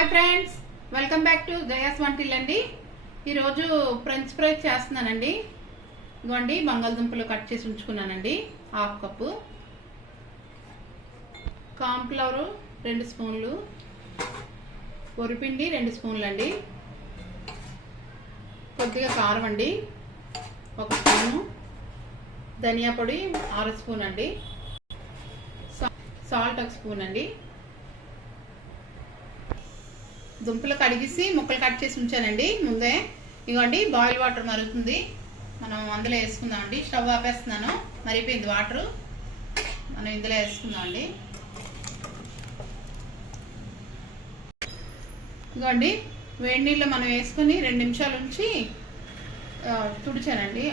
Hi friends, welcome back to Jaya svantaillu అండి. ఈరోజు French fries చేస్తున్నానండి. ఇదిగోండి బంగాళదుంపలు కట్ చేసి ఉంచుకున్నానండి. హాఫ్ కప్పు కార్న్ ఫ్లవర్ 2 స్పూన్లు, పొరిపిండి 2 స్పూన్లు అండి, కొద్దిగా కారం అండి 1 స్పూను, ధనియా పొడి 6 స్పూన్ అండి, సాల్ట్ 1 స్పూన్ అండి. దుంపలు కడిగేసి ముక్కలు కట్ చేసి ఉంచానండి ముందే. ఇదిగోండి బాయిల్ వాటర్ మరుగుతుంది, మనం అందులో వేసుకుందాం అండి. స్టవ్ ఆపేస్తున్నాను, మరిగిపోయింది వాటర్, మనం ఇందులో వేసుకుందాం అండి. ఇదిగోండి వేడి నీళ్ళు మనం వేసుకొని 2 నిమిషాల నుంచి తుడిచానండి,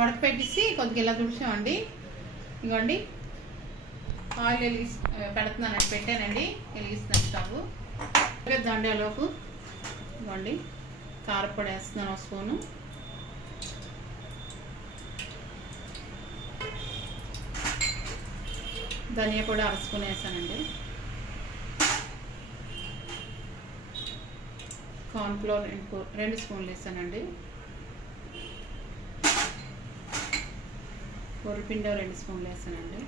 వడకపెట్టేసి కొద్దిగా ఇలా తుడిచామండి. ఇదిగోండి ఆయిల్ పెడుతున్నానండి, పెట్టానండి, వెలిగిస్తున్నాను స్టవ్. దండాలోపు ఇవ్వండి కారపొడి వేస్తున్నాను 1 స్పూను, ధనియా పొడి 1/2 స్పూన్ వేసానండి, కార్న్ ఫ్లోర్ 2 స్పూన్లు వేసానండి, పొరిపిండి 2 స్పూన్లు వేసానండి,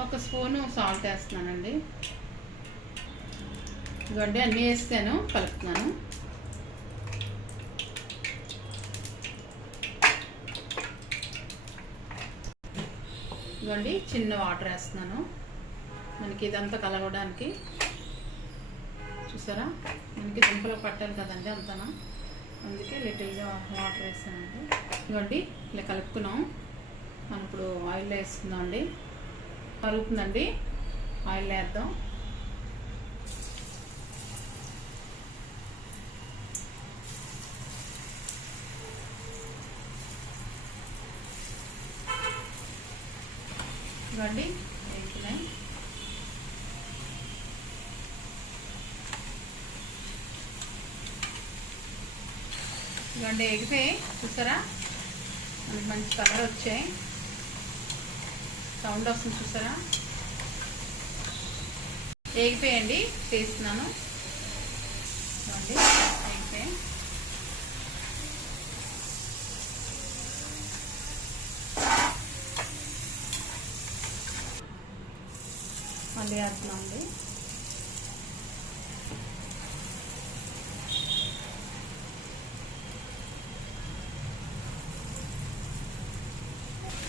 1 స్పూను సాల్ట్ వేస్తున్నానండి. ఇదిగోండి అన్నీ వేస్తాను, కలుపుతున్నాను. ఇదిగోండి చిన్న వాటర్ వేస్తున్నాను మనకి ఇదంతా కలగడానికి. చూసారా, మనకి దుంపలు పట్టాలి కదండి అంతనా, అందుకే లిటిల్గా వాటర్ వేస్తానండి. ఇదిగోండి ఇలా కలుపుకున్నాం. మనం ఇప్పుడు ఆయిల్లో వేసుకుందాం అండి. కరుగుతుందండి, ఆయిల్లో వేద్దాం. ఇవ్వండి వేసుకున్నాయి. ఇవ్వండి ఎగిపోయి చూసారా, మనకి మంచి కలర్ వచ్చాయి, సౌండ్ వస్తుంది చూసారా. ఎగిపోయండి చేస్తున్నాను. ఇవ్వండి ఎగిపోయి మళ్ళీ వేస్తున్నాం అండి.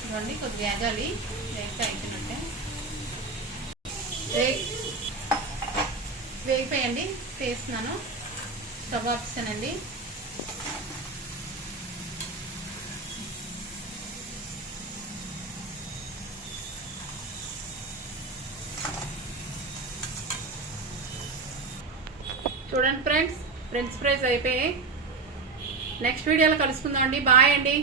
ఇవ్వండి కొద్దిగా వేగాలి, వేగితే అయిపోయినట్టే. వేగిపోయండి చేస్తున్నాను, స్టవ్ ఆపిస్తానండి. చూడండి ఫ్రెండ్స్, ఫ్రెంచ్ ఫ్రైస్ అయిపోయాయి. నెక్స్ట్ వీడియోలో కలుసుకుందాం అండి. బాయ్ అండి.